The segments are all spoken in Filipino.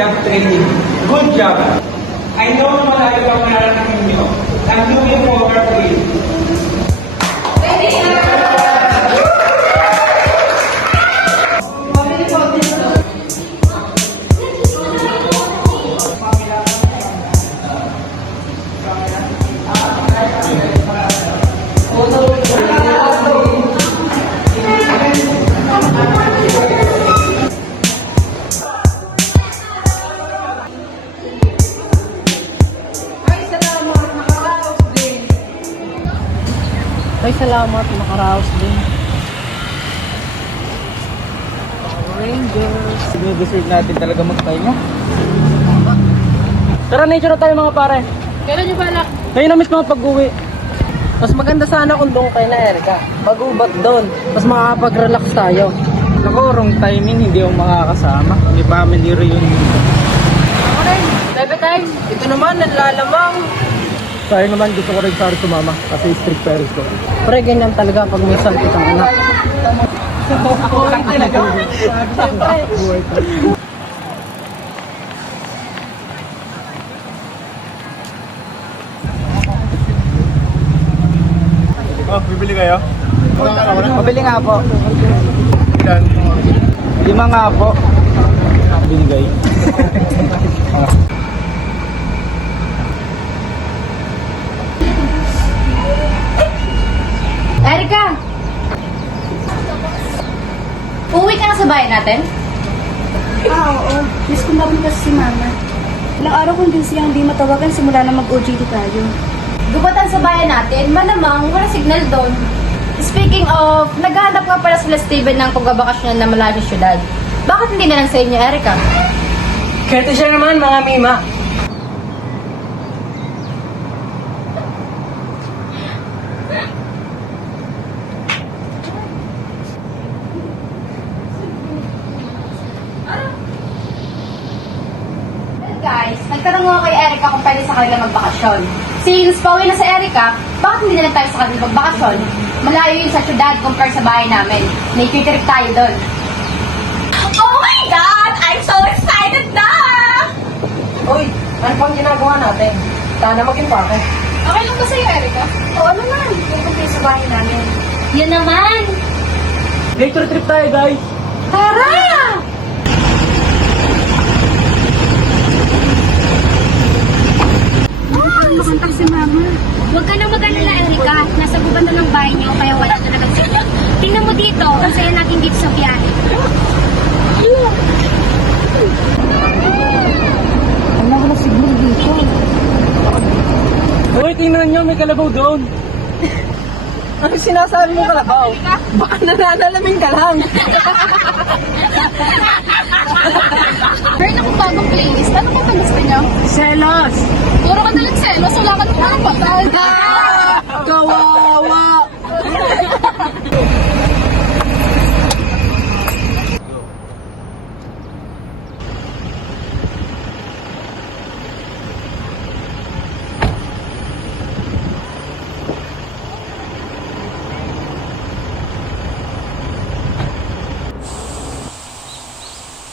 job training. Good job! I know na malayo ang narating ninyo. I'm looking forward to it. Ay, salamat. Nakaraos din. Rangers. Sinudeserve natin talaga magpahinga. Tara, nature na tayo mga pare. Kailan nyo balak? Ngayon na mismo pag-uwi. Mas maganda sana kung doon kayo na Erika. Mag-ubat doon. Mas makakapag-relax tayo. Ako, wrong timing, hindi ako makakasama. May family reunion. Ako rin. Bebe time. Ito naman, nanlalamang. Kaya naman gusto ko rin sana sumama kasi strict parents ko. Pre, ganyan talaga pag may salpit ang anak. Ako rin talaga. Oh, bibili kayo? Pabili nga po. Ilan? 5 nga po. Binigay. Erika! Uwi ka na sa bahay natin? Oo. Miss ko na rin kasi si Mama. Ilang araw kong din siyang hindi matawagan simula na mag-OJT tayo. Gubatan sa bahay natin, malamang wala signal doon. Speaking of, naghahanap nga pala sila Steven ng pagbabakasyon na malayo sa syudad. Bakit hindi na lang sa inyo, Erika? Kaya siya naman, mga mima. Guys, nagtanong ako kay Erika kung pwede sa kanila magbakasyon. Since pauwi na sa Erika, bakit hindi na lang tayo sa kanila magbakasyon? Malayo yun sa syudad compare sa bahay namin. Nature trip tayo doon. Oh my God! I'm so excited na! Uy, ano pang ginagawa natin? Sana mag-impake. Okay lang ba sa'yo, Erika? Oo naman. Yung kayo sa bahay namin. Yan naman! Nature trip tayo, guys. Tara! Makontak si Mama. Huwag ka na mag-alala, Erika. Nasa guban na ng bahay niyo, kaya wala talagang signal. Tingnan mo dito, ang saya natin dito sa biyahe. Wala ko na signal dito. Uy, tingnan nyo, may kalabaw doon. Ano sinasabi mo kalabaw? Baka nananalamin ka lang. Meron akong bagong playlist. Ano ba gusto niyo? Selos! Puro ka nalang selos. Wala ka naman ang patay. Kawawa!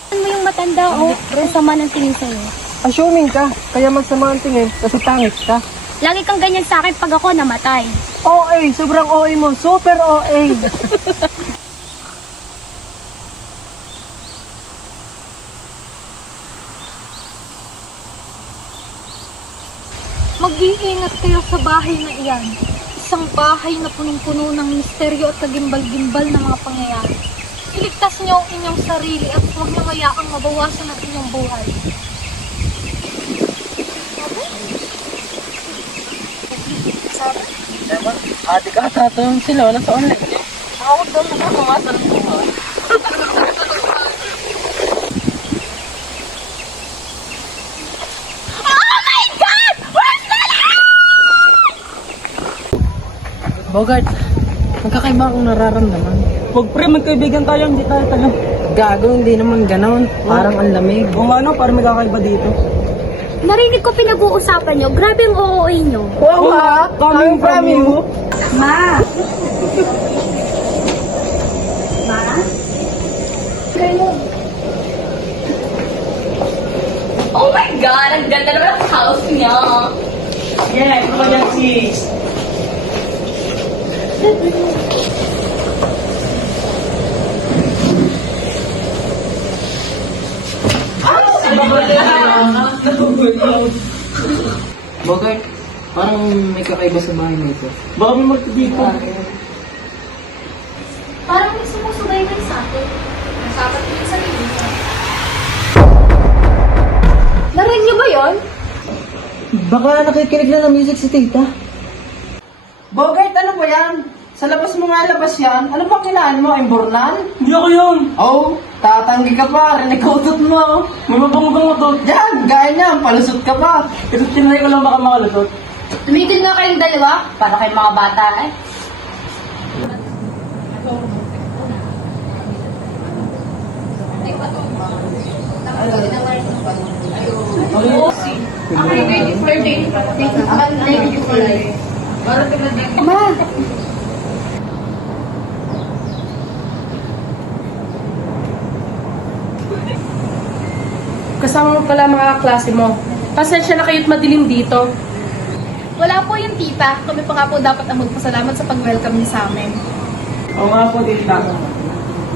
Ano mo yung matanda, oh? Ang sama ng tingin sa'yo. Assuming ka, kaya magsama ang tingin kasi pangit ka. Lagi kang ganyan sa akin pag ako namatay. OA, sobrang OA mo. Super OA. Mag-iingat kayo sa bahay na iyan. Isang bahay na punong-puno ng misteryo at kagimbal-gimbal na mga pangyayari. Iligtas niyo ang inyong sarili at huwag niyo hayaang mabawasan ang inyong buhay. Ate ka, tatanong sila. Nasa online. Ako daw nakakamasa ng buhay. Bogart, magkakaiba akong nararamdaman. Huwag pre, magkaibigan tayo, hindi tayo tayo. Gago, hindi naman ganon. Parang ang lamig. Kung ano, parang may kakaiba dito. Narinig ko pinag-uusapan niyo. Grabe ang OOA niyo. Oo nga, coming from you. Ma! Ma? Kayo. God! Ang ganda naman ang house niya! Yeah, ito yan sis. Bogart, parang may kakaiba sa bahay na ito. Baka may magtibig pa. Parang may sumusubaybay sa atin. Nasapat ko yung sarili ko. Narinig niyo ba yun? Baka nakikinig na ng music si tita. Bogart, ano ba yan? Sa labas mo nga labas yan. Ano ba kinaan mo? Imbornal? Hindi ako yun. Oh, tatanggi ka pa. Rinig ko utot mo. May mabangugang ito. Yan, gaya niyan. Palusot ka pa. Ito tinry ko lang baka makalusot. Tumigil nga kayong dalawa para kayong mga bata eh. Kasama mo pala mga klase mo. Pasensya na kayo't madilim dito. Wala po yung tita. Kami pa nga po dapat ang magpasalamat sa pag-welcome niyo sa amin. Oo nga po, tita.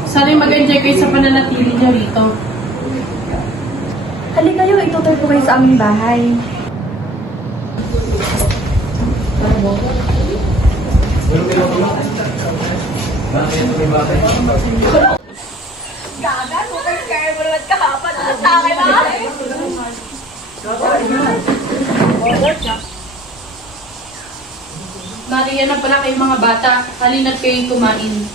Sana'y mag-enjoy kayo sa pananatili niyo rito. Halika kayo, itutur ko kayo sa aming bahay. Nariyan na pala kayong mga bata. Halina't kayo'y kumain.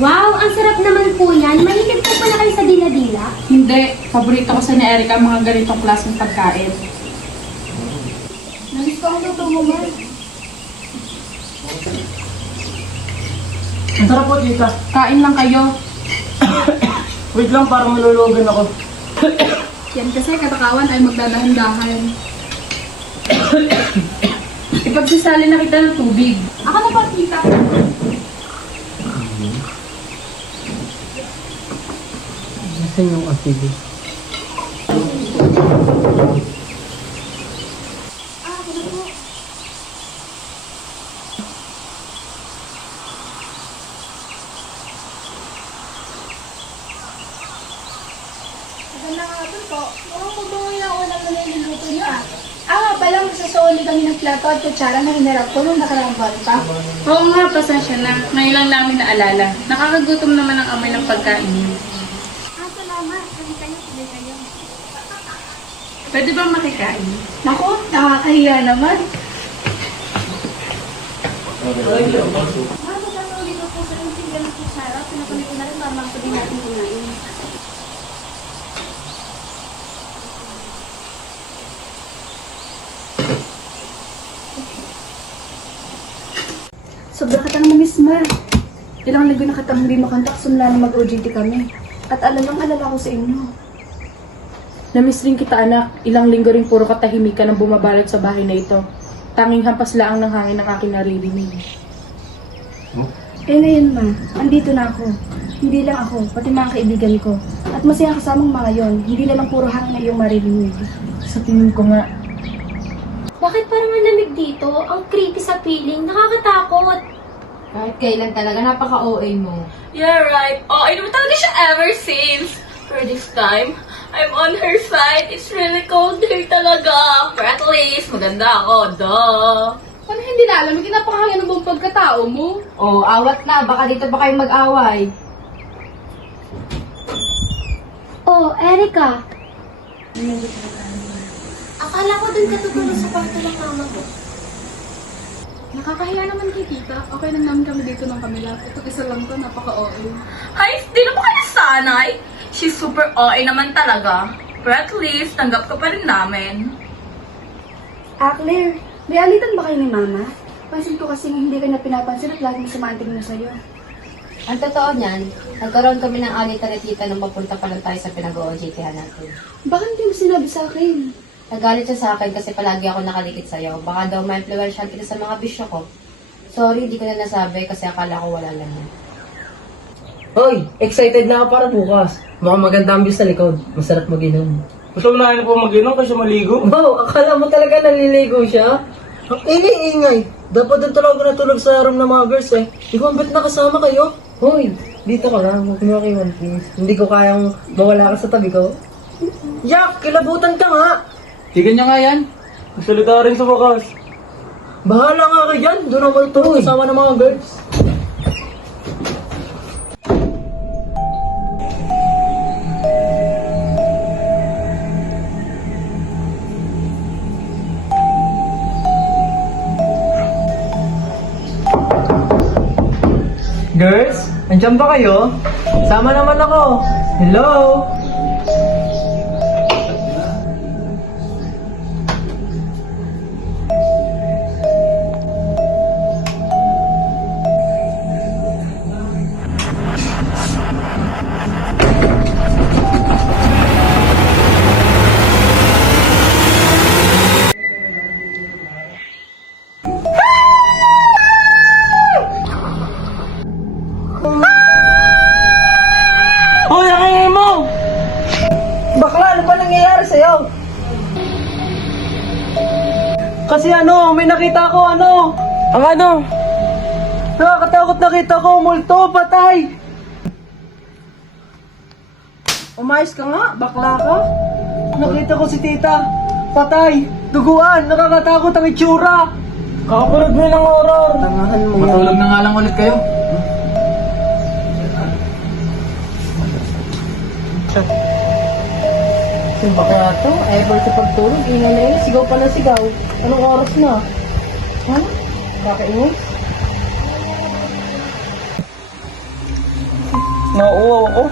Wow, ang sarap naman po yan. Mahilig po pala kayo sa dila-dila. Hindi. Paborito ko sa ni Erica ang mga ganitong klaseng pagkain. Namiss ko ang luto mo, man. Ang sarap po, tita. Kain lang kayo. Wait lang, parang malulugan ako. Yan kasi katakawan ay magdadahan-dahan. Ipagsasali na kita ng tubig. Ako na po, tita. Nasaan yung activity? Maganda nga po po. Mukhang mabango yung ulam na niluluto niyo ah. Nga pala, magsasoli kami ng plato at kutsara na hinarap ko nung nakaraang buwan pa. Oo nga, pasensya na. Ngayon lang namin naalala. Nakakagutom naman ang amoy ng pagkain niyo. Salamat. Sabi kayo, sabi kayo. Pwede ba makikain? Naku, nakakahiya naman. Magkano dito po sa yung tingnan ng kutsara. Pinakulit ko na rin para makasabihin natin kumain. Sobra ka tang namiss, ma. Ilang linggo na kitang hindi makontak, sumula na mag-OJT kami. At alalang-alala ko sa inyo. Namiss rin kita, anak. Ilang linggo rin puro katahimikan ang bumabalot sa bahay na ito. Tanging hampas laang ng hangin ang aking naririnig. Eh ngayon, ma, andito na ako. Hindi lang ako, pati mga kaibigan ko. At masaya kasamang mga yon, hindi na lang puro hangin na iyong maririnig. Sa tingin ko nga, Bakit parang ang lamig dito? Ang creepy sa feeling. Nakakatakot. Kahit kailan talaga, napaka-OA mo. Yeah, right. Oh, I naman talaga siya ever since. For this time, I'm on her side. It's really cold here talaga. But at least, maganda ako. Duh. Paano hindi na alam? Kinapakahangin ng buong pagkatao mo. Oh, awat na, baka dito ba kayo mag-away? Oh, Erica. Akala ko dun ka tutulog sa kwarto ng mama ko. Nakakahiya naman kay tita. Okay lang naman kami dito ng kamila. Ito isa lang to, napaka-OA. Hay, di na ba kayo sanay? She's super OA naman talaga. But at least, tanggap ka pa rin namin. Claire, may alitan ba kayo ni Mama? Pansin ko kasi hindi ka na pinapansin at laging sumaanting na sa'yo. Ang totoo niyan, nagkaroon kami ng alitan ni tita nung papunta pa lang tayo sa pinag-OJT-han natin. Bakit hindi mo sinabi sa akin? Nagalit siya sa akin kasi palagi ako nakalikit sa'yo. Baka daw ma-influensyan kita sa mga bisyo ko. Sorry, di ko na nasabi kasi akala ko wala lang yan. Hoy, excited na ako para bukas. Mukhang maganda ang view sa likod. Masarap mag-inom. Gusto mo na po mag-inom kasi maligo? Wow, akala mo talaga naliligo siya? Ang ingay-ingay. Dapat doon talaga natulog sa room ng mga girls eh. Ikaw, ba't nakasama kayo? Hoy, dito ka lang. Huwag mo akiwan, please. Hindi ko kayang mawala ka sa tabi ko. Yak, kilabutan ka nga. Tigan niya nga yan. Magsalita rin sa wakas. Bahala nga ka dyan. Doon ako matulog kasama ng mga girls. Girls, andyan ba kayo? Sama naman ako. Hello? Hoy, ang ingay mo! Bakla, ano ba nangyayari sa'yo? Kasi may nakita ko Ang ano? Nakakatakot nakita ko, multo, patay! Umayos ka nga, bakla ka. Nakita ko si tita, patay, duguan, nakakatakot ang itsura. Kakaparod mo ng horror. Tangahan mo yan. Matulog na nga lang ulit kayo. Yung bakla to, ever to pagtulog, ingay na ingay, sigaw pa na sigaw. Anong oras na? Ha? Kakaingay? Nauuwaw ako.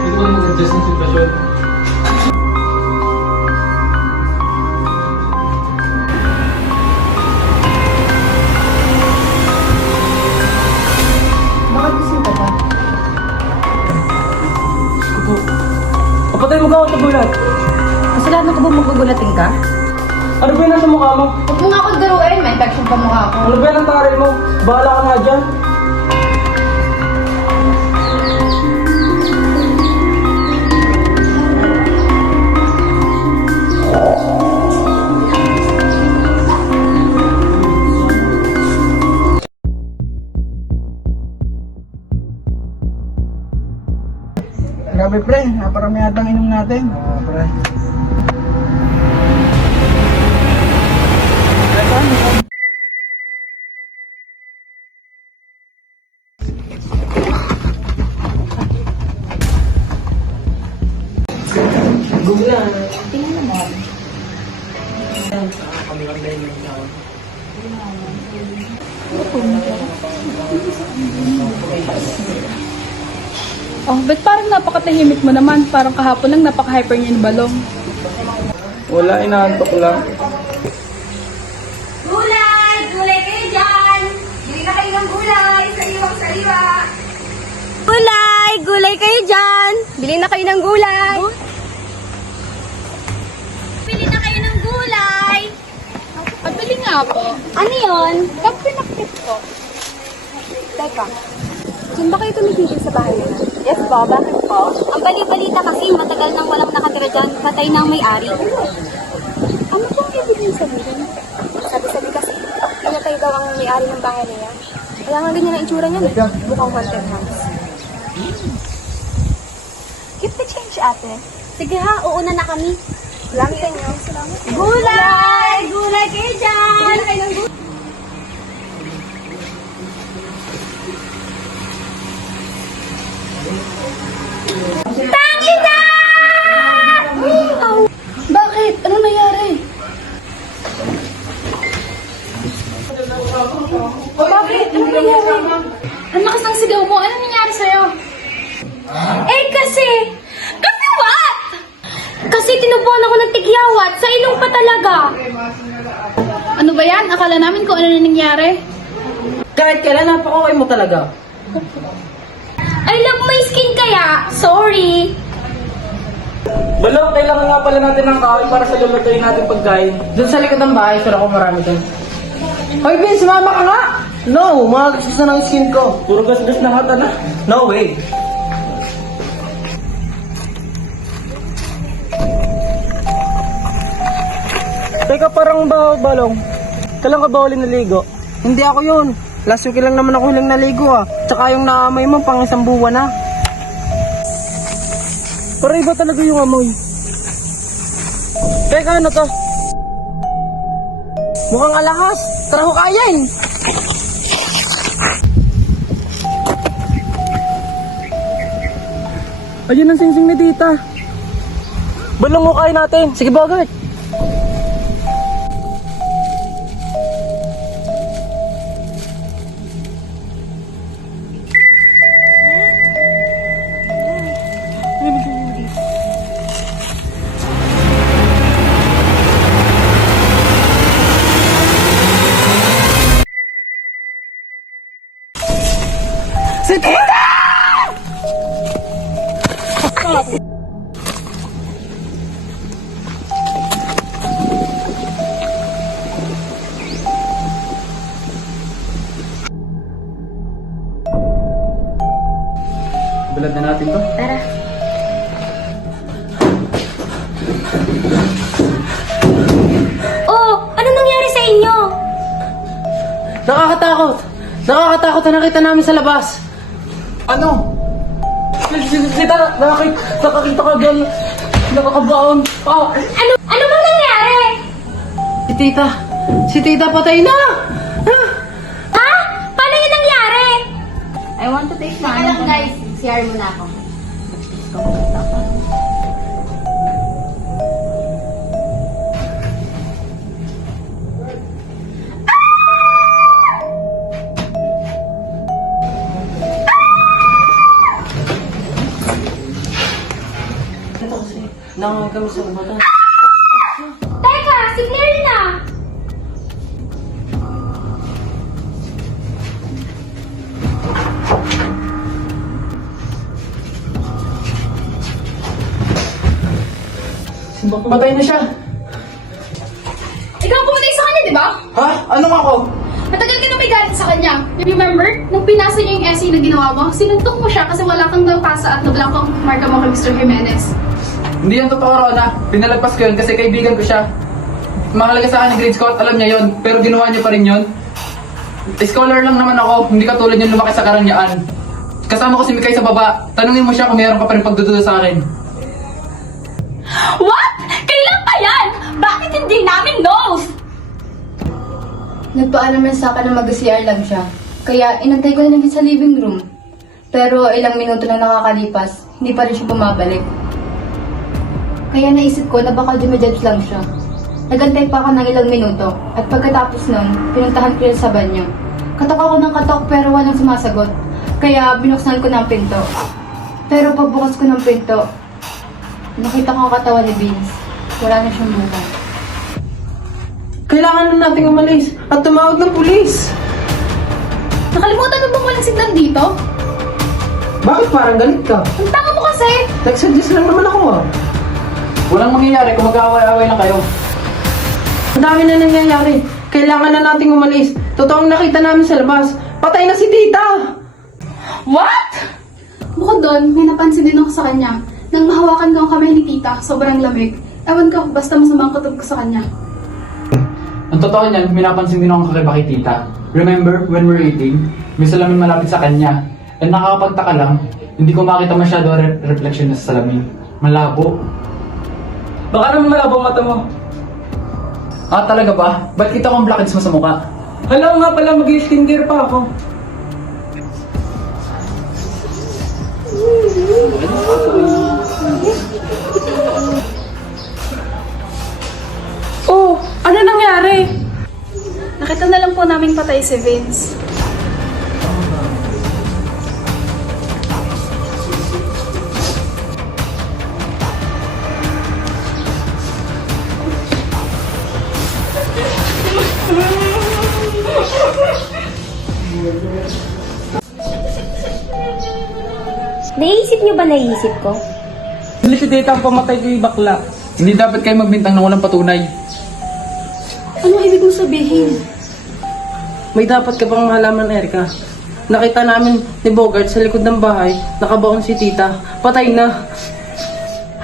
Hindi ko mag-adjust ng sitwasyon. Bakit gising ka pa? Kapatay mo ka ako sa bulat. Kasalanan ko ba magugulating ka? Ano ba yung nasa mukha mo? Huwag mo nga ako daruin, may infection pa mukha ko. Ano ba yung ang taray mo? Bahala ka nga dyan. Grabe pre, naparami atang inom natin. Pre. Oh, ba't parang napakatahimik mo naman? Parang kahapon lang napaka-hyper niya ni Balong. Wala, inaantok lang. Gulay! Gulay kayo dyan! Bili na kayo ng gulay! Sariwang sariwa! Gulay! Gulay kayo dyan! Bili na kayo ng gulay! Bili na kayo ng gulay! Pabili nga po. Ano yun? Kapinakit ko. Teka, saan ba kayo tumitigil sa bahay nila? Yes po, bakit po? Ang bali-balita kasi matagal nang walang nakatira dyan, patay na ang may-ari. Ano pong ibig sabihin? Sabi-sabi kasi, pinatay daw ang may-ari ng bahay niya. Kaya nga ganyan ang itsura niya, mukhang haunted house. Keep the change, ate. Sige ha, uuna na kami. Salamat sa inyo. Gulay! Gulay kayo dyan! Gulay kayo ng gulay! Bakit? Ano nangyari? Bakit? Ano nangyari? Ang lakas ng sigaw mo. Ano nangyari sa'yo? Eh kasi! Kasi what? lawat, sa ilong pa talaga. Ano ba yan? Akala namin kung ano na nangyari. Kahit kailan, napaka-okay mo talaga. I love my skin kaya, sorry. Balong, kailangan nga pala natin ng kahoy para sa lulutuin natin pagkain. Doon sa likod ng bahay, sure ako marami doon. Hoy, Vince, sumama ka nga! No, mga gastos na ng skin ko. Puro gastos na hata na. No way. Teka, parang balong. Kailan ka ba huli naligo? Hindi ako yun. Last week lang naman ako huling naligo ah. Tsaka yung naamoy mo pang isang buwan na. Pero iba talaga yung amoy. Teka, ano to? Mukhang alahas. Tara ko kayain. Ayun ang singsing ni tita. Balong ko kain natin. Sige, Bogart. Si tita! Bilad na natin to. Tara. Oh, ano nangyari sa inyo? Nakakatakot! Nakakatakot na nakita namin sa labas! Ano? Tita, nakakita ka dyan. Nakakabaon. Ah! Ano bang nangyari? Si tita patay na! Ah! Ha? Paano yun nangyari? I want to take Saka lang guys, CR muna ako. Nangangain kami sa ubatan. Teka, si Claire na. Patay na siya! Ikaw pumatay sa kanya, di ba? Ha? Anong ako? Matagal ka na may galit sa kanya. Remember, nung pinasa niyo yung essay na ginawa mo, sinuntok mo siya kasi wala kang napasa at naglakang marka mo kay Mr. Jimenez. Hindi yan totoo, Rona. Pinalagpas ko yun kasi kaibigan ko siya. Mahalaga sa akin yung grades ko at alam niya yun. Pero ginawa niya pa rin yun. Scholar lang naman ako. Hindi katulad yung lumaki sa Karangyaan. Kasama ko si Mikay sa baba. Tanungin mo siya kung mayroon ka pa rin pagdududa sa akin. What? Kailan pa yan? Bakit hindi namin knows? Nagpaalam lang sa akin na mag-CR lang siya. Kaya inantay ko na lang sa living room. Pero ilang minuto na nakakalipas, hindi pa rin siya bumabalik. Kaya naisip ko na baka dumajudge lang siya. Nagantay pa ako ng ilang minuto at pagkatapos nun, pinuntahan ko siya sa banyo. Katok ako ng katok pero walang sumasagot. Kaya binuksan ko ng pinto. Pero pagbukas ko ng pinto, nakita ko ang katawan ni Vince. Wala na siyang buhay. Kailangan na nating umalis at tumawag ng pulis. Nakalimutan mo bang walang signan dito? Bakit parang galit ka? Ang tanga mo kasi! Nag-suggest lang naman ako ah. Walang mangyayari kung mag-aaway-aaway lang kayo. Ang dami na nangyayari. Kailangan na nating umalis. Totoong nakita namin sa labas. Patay na si tita! What? Bukod doon, may napansin din ako sa kanya. Nang mahawakan ko ang kamay ni tita, sobrang lamig. Ewan ko, basta masamang kutob ko sa kanya. Ang totoo niyan, may napansin din akong kakaiba kay tita. Remember, when we're eating, may salamin malapit sa kanya. And nakakapagtaka lang, hindi ko makita masyado reflection na sa salamin. Malabo. Baka naman malabo mata mo. Ah, talaga ba? Ba't kita kong blackheads mo sa mukha? Hala nga pala, mag-skincare pa ako. Oh, ano nangyari? Nakita na lang po namin patay si Vince. Naisip niyo ba naisip ko? Hindi si tita ang pamatay kay bakla. Hindi dapat kayo magbintang ng walang patunay. Anong ibig mong sabihin? May dapat ka bang malaman, Erica? Nakita namin ni Bogart sa likod ng bahay, nakabaon si tita. Patay na.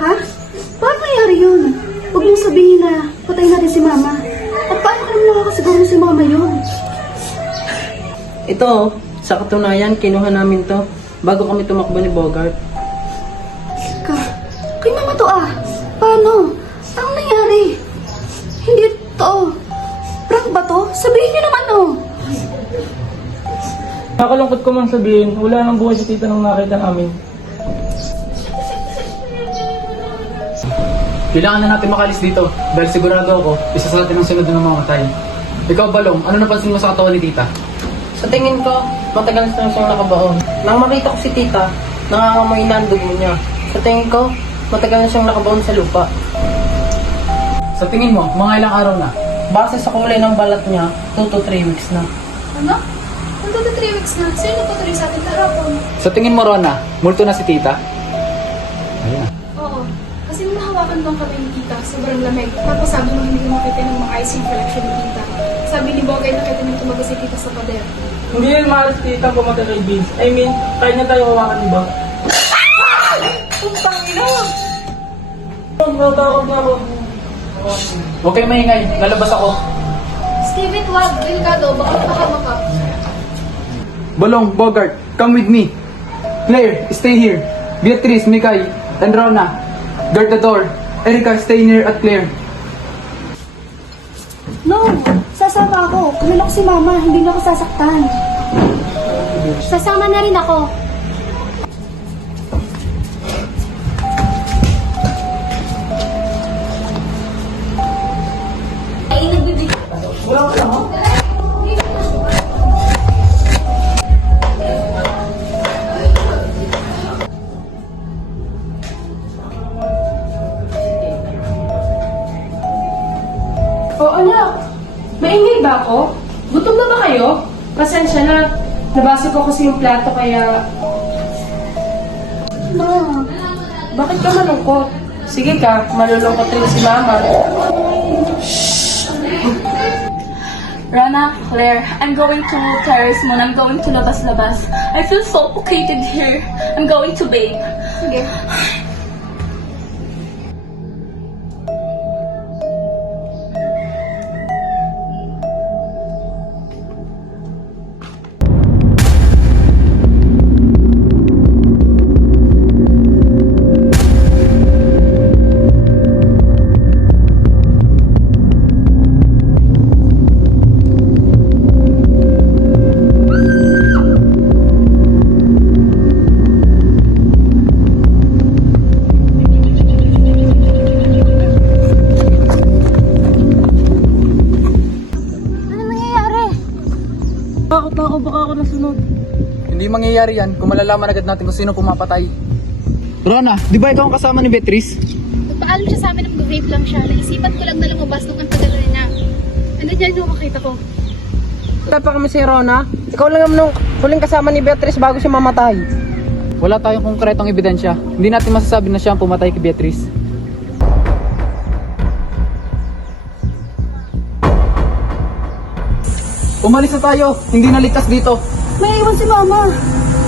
Ha? Paano nangyari yun? Huwag mong sabihin na patay natin si Mama. At paano ka naman nakakasiguro si Mama yun? Ito, sa katunayan, kinuha namin to bago kami tumakbo ni Bogart. Kay Mama to ah. Paano? Anong nangyari? Hindi to. Prank ba to? Sabihin niyo naman oh. Nakakalungkot ko man sabihin, wala nang buhay si tita nung nakita namin. Kailangan na natin makalis dito dahil sigurado ako, isa sa atin ang sunod na mamamatay. Ikaw, Balong, ano napansin mo sa katawan ni tita? Sa tingin ko, matagal na siyang nakabaon. Nang makita ko si tita, nangangamoy na ang dugo niya. Sa tingin ko, matagal na siyang nakabaon sa lupa. Sa tingin mo, mga ilang araw na? Base sa kulay ng balat niya, 2 to 3 weeks na. Ano? Nandun na 3 weeks na. Sino nagpatuloy sa atin kahapon? Sa tingin mo, Rona, multo na si tita? Ayun na. Oo. Kasi nung nahawakan ko ang kape ni tita, sobrang lamig. Tapos sabi mo hindi ko makita ng mga icing collection ni tita. Sabi ni Bogay nakita niyo tumaga si tita sa pader. Hindi yan mahal si tita pumatay kay Vince. I mean, kaya niya tayo hawakan, di ba? Puntang ina! Natakot na ako. Huwag kayong maingay, lalabas ako. Steven, wag. Delikado. Baka makahama ka. Balong, Bogart, come with me. Claire, stay here. Beatrice, Mikay, and Rona, guard the door. Erica, stay near at Claire. No! Sasama ako. Kumilok si Mama. Hindi na ako sasaktan. Sasama na rin ako. Oh, anak. Maingay ba ako? Gutom na ba kayo? Pasensya na. Nabasa ko kasi yung plato kaya... Ma, bakit ka malungkot? Sige ka, malulungkot rin si Mama. Rana, Claire, I'm going to terrace muna. I'm going to labas-labas. I feel suffocated here. I'm going to bathe. Sige. Bakit na ako? Baka ako nasunod. Hindi mangyayari yan kung malalaman agad natin kung sino pumapatay. Rona, di ba ikaw ang kasama ni Beatrice? Nagpaalam siya sa amin na mag-vape lang siya. Naisipan ko lang na lumabas nung ang tagal na niya. Ano dyan yung makita ko? Wala pa kami si Rona. Ikaw lang naman nung huling kasama ni Beatrice bago siya mamatay. Wala tayong konkretong ebidensya. Hindi natin masasabi na siya ang pumatay kay Beatrice. Umalis na tayo. Hindi na ligtas dito. May iwan si Mama.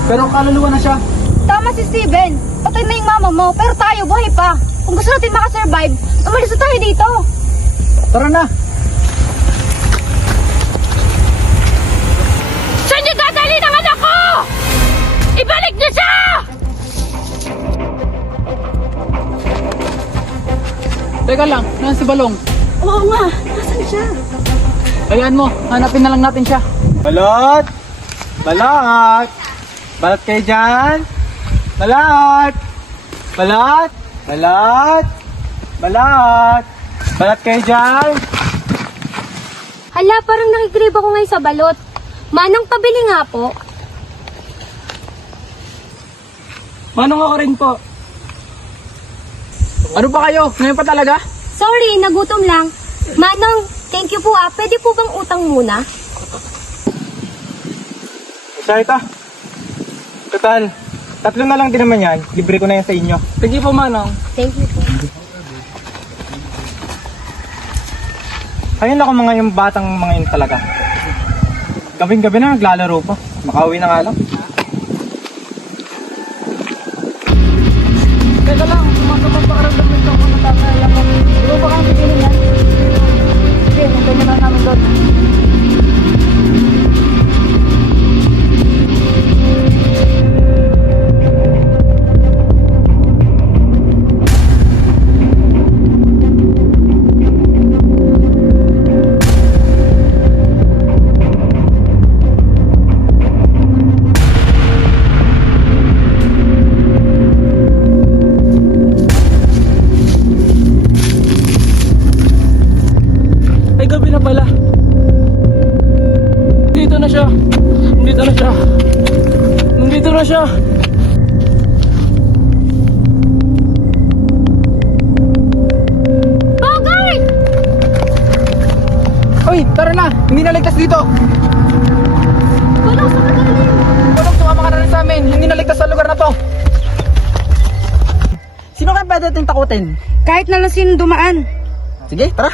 Pero kaluluwa na siya. Tama si Steven. Patay na yung mama mo, pero tayo buhay pa. Kung gusto natin makasurvive, umalis na tayo dito. Tara na. Saan niyo dadalhin ang anak ko? Ibalik niyo siya! Teka lang, naan si Balong? Oo nga. Nasaan siya? Ayan mo, hanapin na lang natin siya. Balot! Balot! Balot kayo dyan? Balot! Balot! Balot! Balot! Balot kayo dyan? Hala, parang nakikrib ako ngayon sa balot. Manong, pabili nga po. Manong ako rin po. Ano ba kayo? Ngayon pa talaga? Sorry, nagutom lang. Manong, thank you po ah. Pwede po bang utang muna? Siya ito. Total, 3 na lang din naman yan. Libre ko na yan sa inyo. Sige po, Manong. Thank you po. Ayun ako mga yung batang mga yun talaga. Gabing-gabi na naglalaro pa. Makauwi na nga lang. Teka lang, sumasabang pakaramdam nito kung natataya ko. Di ba ba kang biginin yan? Sige, hintay na lang namin doon. Ay, gabi na pala. Dito na siya. Nandito na siya. Nandito na siya. Bogart! Uy, tara na. Hindi na ligtas dito. Tulong sa magaling! Tulong, sumama ka na rin sa amin. Hindi na ligtas sa lugar na to. Sino kaya pwede natin takutin? Kahit na lang sino dumaan. Sige, tara.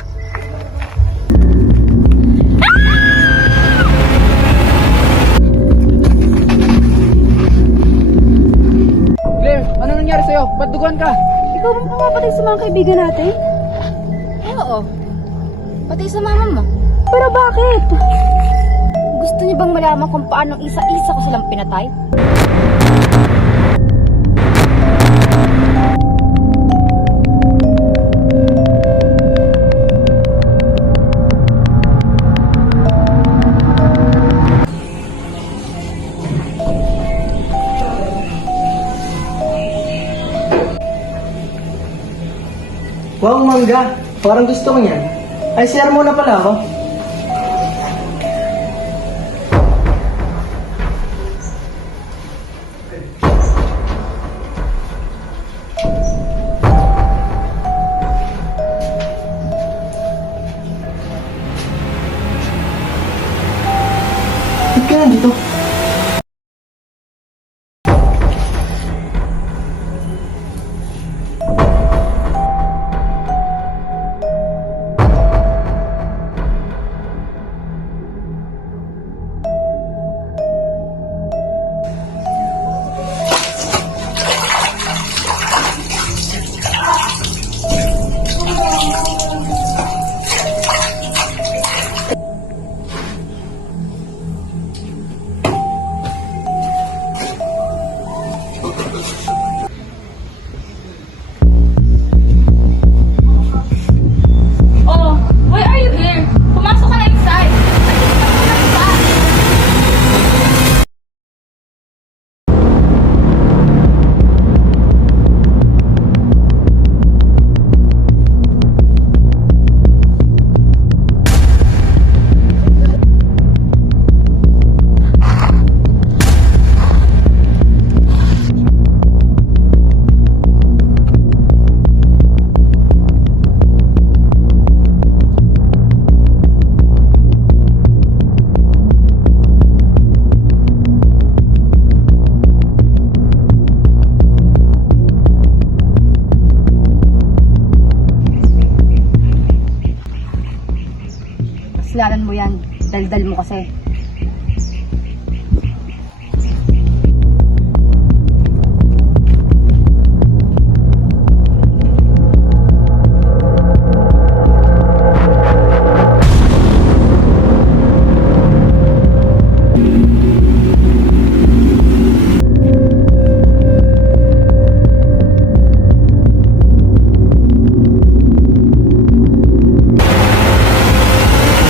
Claire, ano nangyari sa'yo? Ba't duguan ka? Ikaw bang pumapatay sa mga kaibigan natin? Oo. Pati sa mama mo. Pero bakit? Gusto niyo bang malaman kung paano isa-isa ko silang pinatay? Wow, mangga. Parang gusto ko yan. Ay, share muna pala ako. Ba't ka nandito? Oh, why are you here? Pumasok ka na inside. Nandito ka muna sa Kasalanan mo yan. Daldal mo kasi.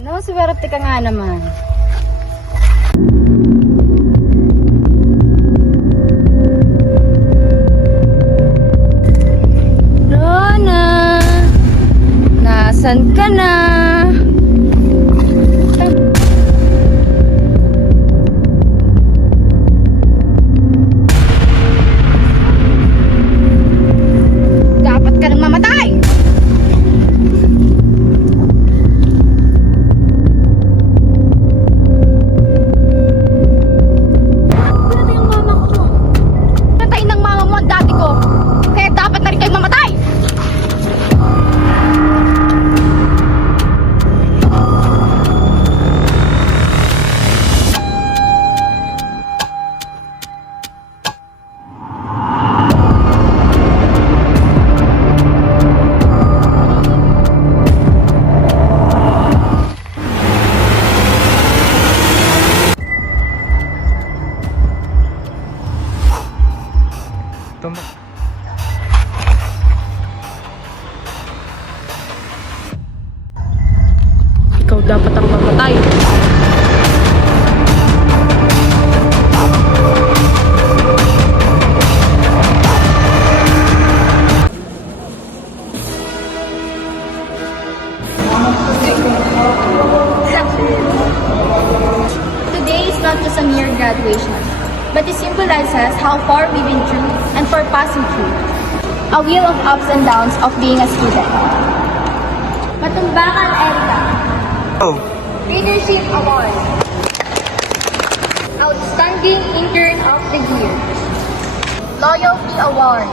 No, swerte ka nga naman. Rona! Nasaan ka na? Dapat ka nang mamatay! dapat ang mamatay. Today is not just a mere graduation, but it symbolizes how far we've been through and for passing through. A wheel of ups and downs of being a student. Matumbakan, Erica. Leadership Award. Outstanding Intern of the Year. Loyalty Award.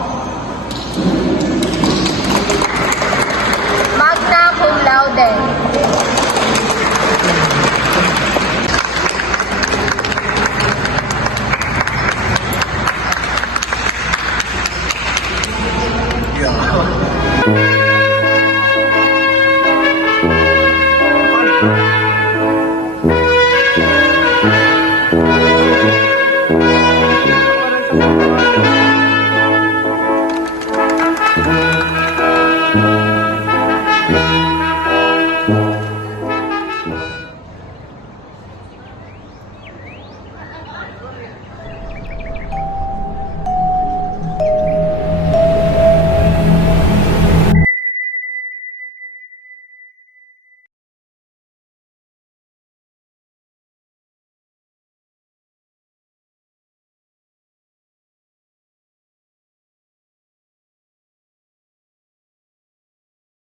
Magna Cum Laude.